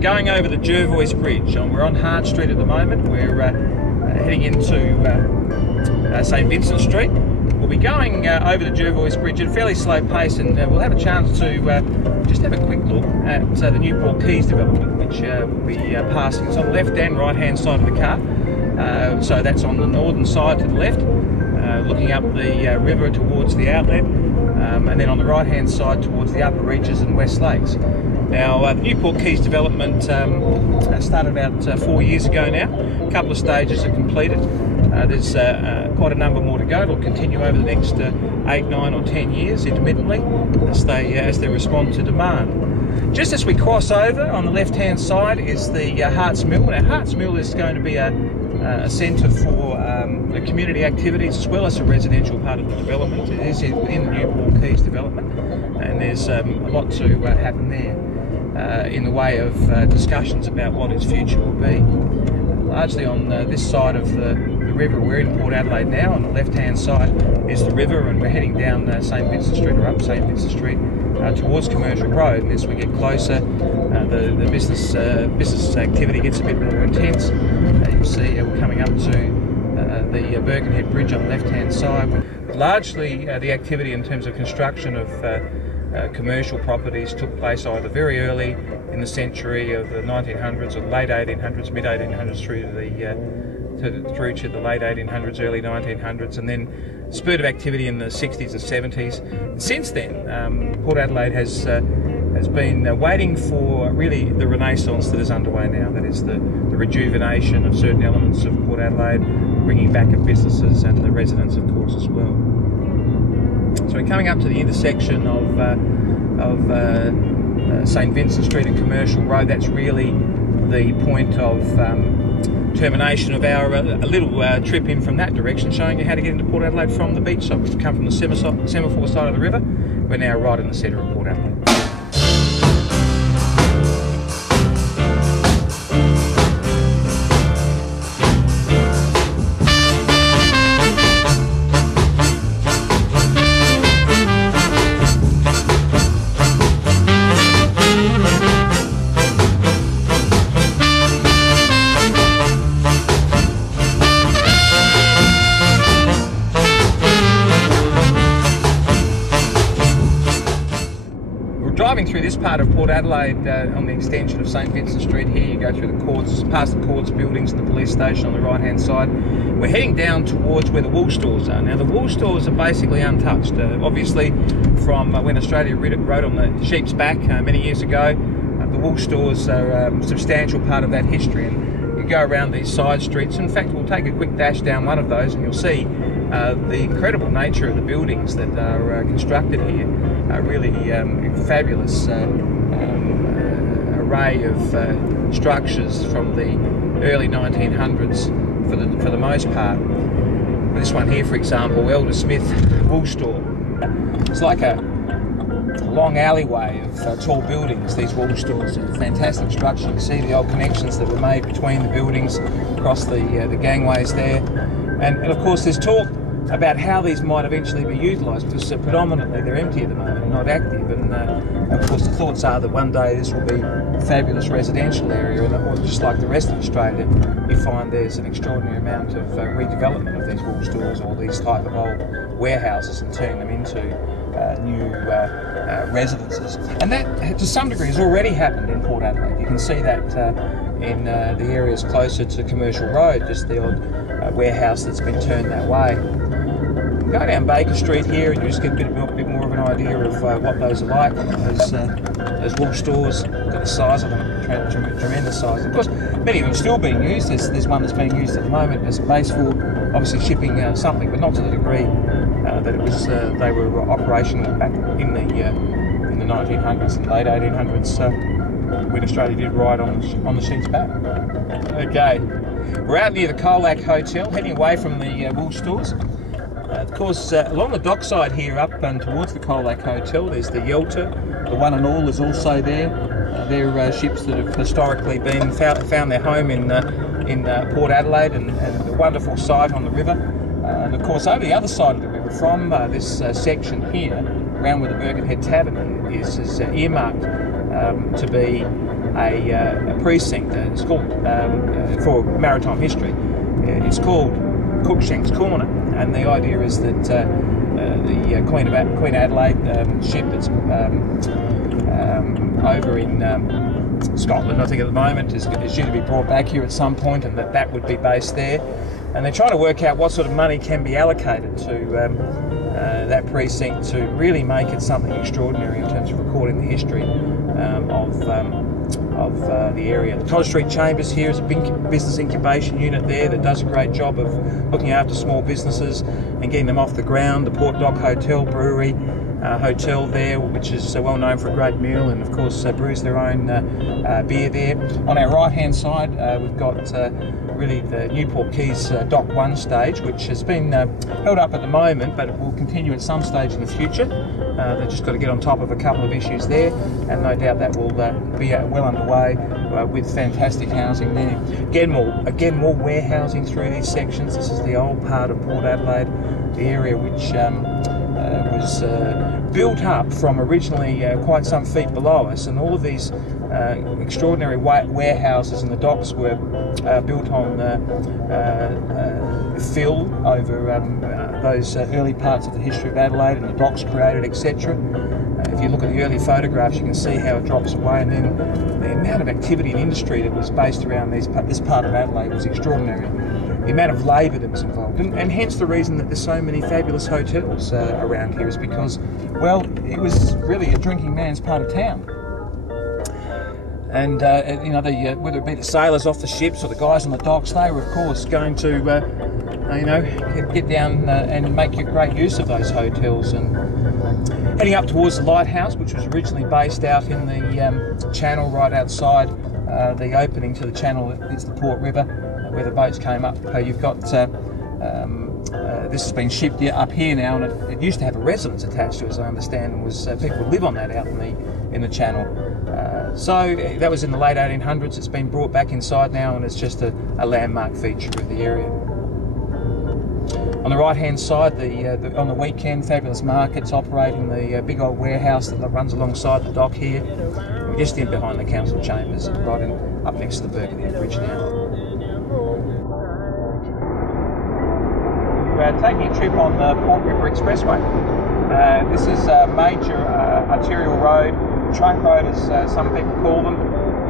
going over the Jervois Bridge. We're on Hart Street at the moment. We're heading into St Vincent Street. We'll be going over the Jervois Bridge at a fairly slow pace, and we'll have a chance to just have a quick look at the Newport Quays development, which we'll be passing. It's on the left and right hand side of the car. So that's on the northern side to the left, looking up the river towards the outlet, and then on the right hand side towards the upper reaches and West Lakes. Now, the Newport Quays development started about 4 years ago now. A couple of stages are completed. There's quite a number more to go. It'll continue over the next 8, 9 or 10 years intermittently as they respond to demand. Just as we cross over, on the left hand side is the Harcourts Mill. Now, Harcourts Mill is going to be a centre for the community activities as well as a residential part of the development. It is in the Newport Quays development, and there's a lot to happen there in the way of discussions about what its future will be. Largely on this side of the river. We're in Port Adelaide now. On the left hand side is the river, and we're heading down St Vincent Street, or up St Vincent Street towards Commercial Road. And as we get closer, the business activity gets a bit more intense. You'll see we're coming up to the Birkenhead Bridge on the left hand side. But largely the activity in terms of construction of commercial properties took place either very early in the century of the 1900s or late 1800s, mid 1800s through to the late 1800s, early 1900s, and then a spurt of activity in the 60s and 70s. Since then, Port Adelaide has been waiting for really the renaissance that is underway now. That is the rejuvenation of certain elements of Port Adelaide, bringing back of businesses and the residents, of course, as well. So we're coming up to the intersection of St Vincent Street and Commercial Road. That's really the point of termination of our little trip in from that direction, showing you how to get into Port Adelaide from the beach side. We've come from the semaphore side of the river. We're now right in the centre of Port Adelaide. Driving through this part of Port Adelaide on the extension of St Vincent Street here, you go through the courts, past the courts buildings and the police station on the right hand side. We're heading down towards where the wool stores are. Now, the wool stores are basically untouched. Obviously, from when Australia rode on the sheep's back many years ago, the wool stores are a substantial part of that history. And you go around these side streets. In fact, we'll take a quick dash down one of those and you'll see the incredible nature of the buildings that are constructed here. Really fabulous array of structures from the early 1900s for the most part. This one here, for example, Elder Smith Wool Store. It's like a long alleyway of tall buildings. These wool stores are a fantastic structure. You can see the old connections that were made between the buildings across the gangways there. And of course there's talk about how these might eventually be utilised, because predominantly they're empty at the moment and not active, and of course the thoughts are that one day this will be a fabulous residential area, and just like the rest of Australia, you find there's an extraordinary amount of redevelopment of these wool stores or these type of old warehouses and turning them into new residences. And that to some degree has already happened in Port Adelaide. You can see that in the areas closer to Commercial Road, just the odd warehouse that's been turned that way. Go down Baker Street here and you just get a bit more of an idea of what those are like. Those wool stores, look at the size of them, tremendous size. Of course, many of them are still being used. There's one that's being used at the moment as a base for obviously shipping something, but not to the degree that it was. They were operational back in the 1900s and late 1800s when Australia did ride on the sheep's back. Okay, we're out near the Colac Hotel, heading away from the wool stores. Of course, along the dockside here up and towards the Colac Hotel, there's the Yelta. The One and All is also there. They're ships that have historically been found their home in Port Adelaide, and a wonderful sight on the river. And of course, over the other side of the river, from this section here, around where the Birkenhead Tavern is earmarked to be a precinct. It's called, for maritime history, it's called Cruikshank's Corner, and the idea is that the Queen Adelaide ship that's over in Scotland, I think at the moment, is due to be brought back here at some point, and that would be based there. And they're trying to work out what sort of money can be allocated to that precinct to really make it something extraordinary in terms of recording the history of the area. The College Street Chambers here is a big business incubation unit there that does a great job of looking after small businesses and getting them off the ground. The Port Dock Hotel, Brewery, hotel there, which is well known for a great meal, and of course brews their own beer there. On our right hand side we've got really the Newport Quays Dock 1 stage, which has been held up at the moment, but it will continue at some stage in the future. They've just got to get on top of a couple of issues there, and no doubt that will be well underway with fantastic housing there. Again more warehousing through these sections. This is the old part of Port Adelaide, the area which was built up from originally quite some feet below us, and all of these extraordinary warehouses and the docks were built on fill over those early parts of the history of Adelaide, and the docks created, etc. If you look at the early photographs, you can see how it drops away, and then the amount of activity and industry that was based around this part of Adelaide was extraordinary. The amount of labour that was involved, and hence the reason that there's so many fabulous hotels around here is because, well, it was really a drinking man's part of town. And you know, whether it be the sailors off the ships or the guys on the docks, they were of course going to you know, get down and make great use of those hotels. And heading up towards the lighthouse, which was originally based out in the channel right outside the opening to the channel is the Port River, where the boats came up. You've got this has been shipped up here now, and it used to have a residence attached to it, as I understand, and was people would live on that out in the channel. So that was in the late 1800s. It's been brought back inside now, and it's just a landmark feature of the area. On the right hand side, on the weekend, fabulous markets operating the big old warehouse that runs alongside the dock here. We're just in behind the council chambers, right up next to the Diver Bridge now. We're taking a trip on the Port River Expressway. This is a major arterial road, trunk road as some people call them,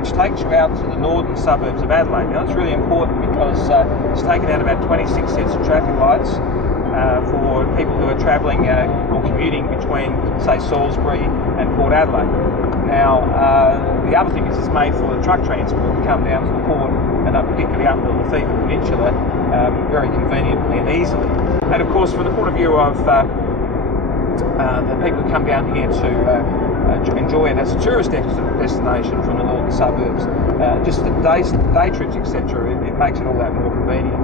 which takes you out to the northern suburbs of Adelaide. Now that's really important because it's taken out about 26 sets of traffic lights for people who are travelling or commuting between, say, Salisbury and Port Adelaide. Now the other thing is it's made for the truck transport to come down to the port, and particularly up the Lefevre Peninsula, very conveniently and easily. And of course, from the point of view of the people who come down here to enjoy it as a tourist destination from the northern suburbs, just the day trips, etc., it makes it all that more convenient.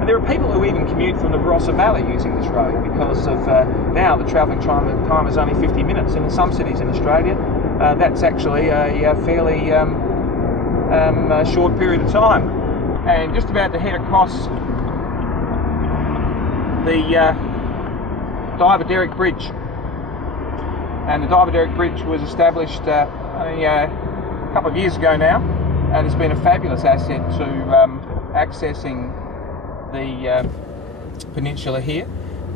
And there are people who even commute from the Barossa Valley using this road because of now the travelling time is only 50 minutes, and in some cities in Australia that's actually a fairly short period of time. And just about to head across the Diver Derrick Bridge. And the Diver Derrick Bridge was established a couple of years ago now, and it's been a fabulous asset to accessing the peninsula here.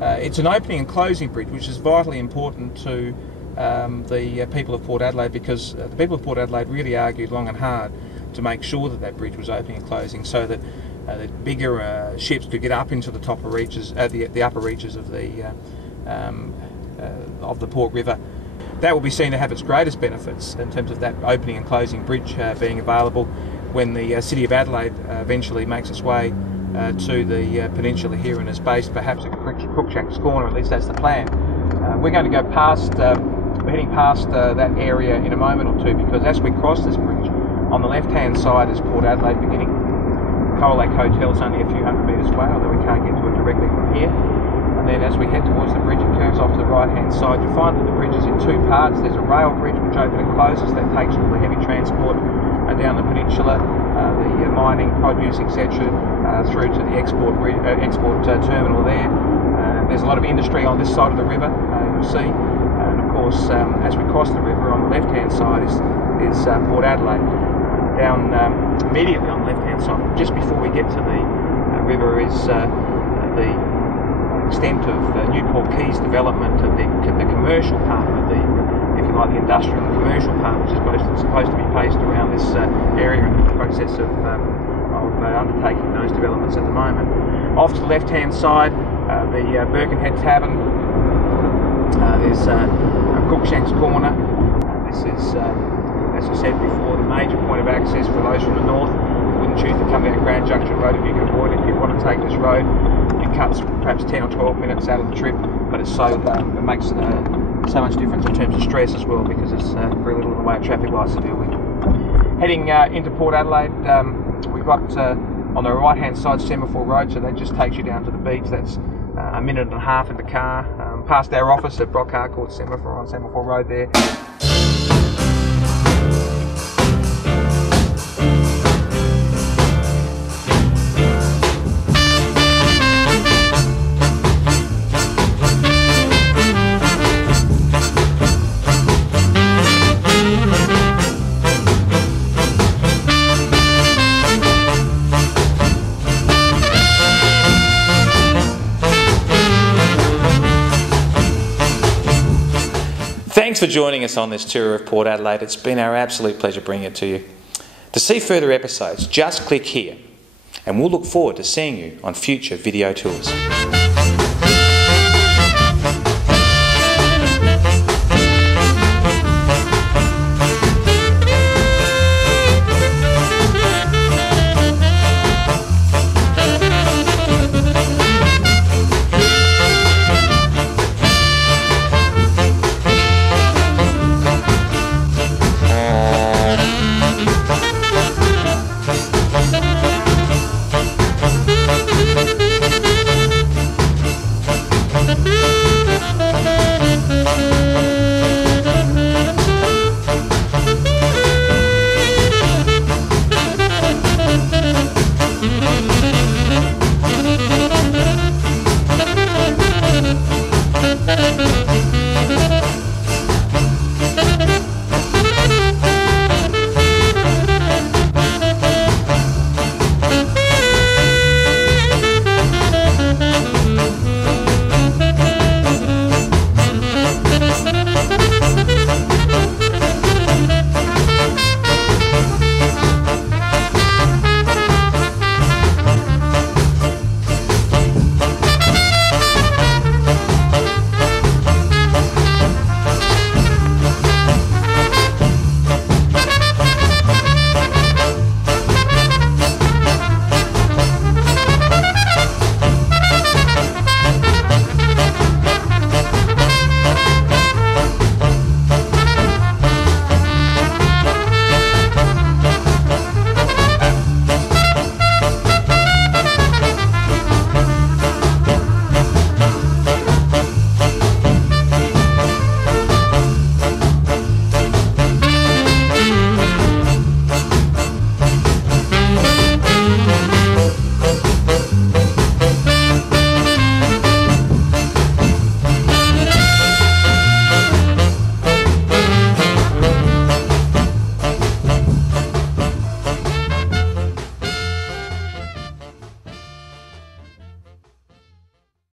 It's an opening and closing bridge, which is vitally important to the people of Port Adelaide, because the people of Port Adelaide really argued long and hard to make sure that that bridge was opening and closing, so that the bigger ships could get up into the upper reaches of the Port River. That will be seen to have its greatest benefits in terms of that opening and closing bridge being available when the City of Adelaide eventually makes its way to the peninsula here and is based perhaps at Cruikshank's Corner. At least that's the plan. We're going to go past, we're heading past that area in a moment or two, because as we cross this bridge, on the left hand side is Port Adelaide beginning. Coral Lake Hotel is only a few hundred metres away, although we can't get to it directly from here. And then as we head towards the bridge, it curves off to the right hand side. You'll find that the bridge is in two parts. There's a rail bridge which opens and closes, that takes all the heavy transport down the peninsula, the mining, produce, etc., through to the export terminal there. There's a lot of industry on this side of the river, you'll see, and of course course, as we cross the river, on the left-hand side is Port Adelaide. Down immediately on the left-hand side, just before we get to the river, is the extent of Newport Quays development of the commercial part of the, if you like, the industrial and commercial part, which is supposed to be based around this area in the process of undertaking those developments at the moment. Off to the left-hand side, the Birkenhead Tavern. There's Cruikshank's Corner. This is, as I said before, the major point of access for those from the north. You wouldn't choose to come down Grand Junction Road if you could avoid it. If you want to take this road, it cuts perhaps 10 or 12 minutes out of the trip, but it's it makes so much difference in terms of stress as well, because there's very little in the way of traffic lights to deal with. Heading into Port Adelaide, we've got on the right hand side Semaphore Road, so that just takes you down to the beach. That's a minute and a half in the car, past our office at Brock Harcourts Semaphore on Semaphore Road there. Thanks for joining us on this tour of Port Adelaide. It's been our absolute pleasure bringing it to you. To see further episodes, just click here, and we'll look forward to seeing you on future video tours.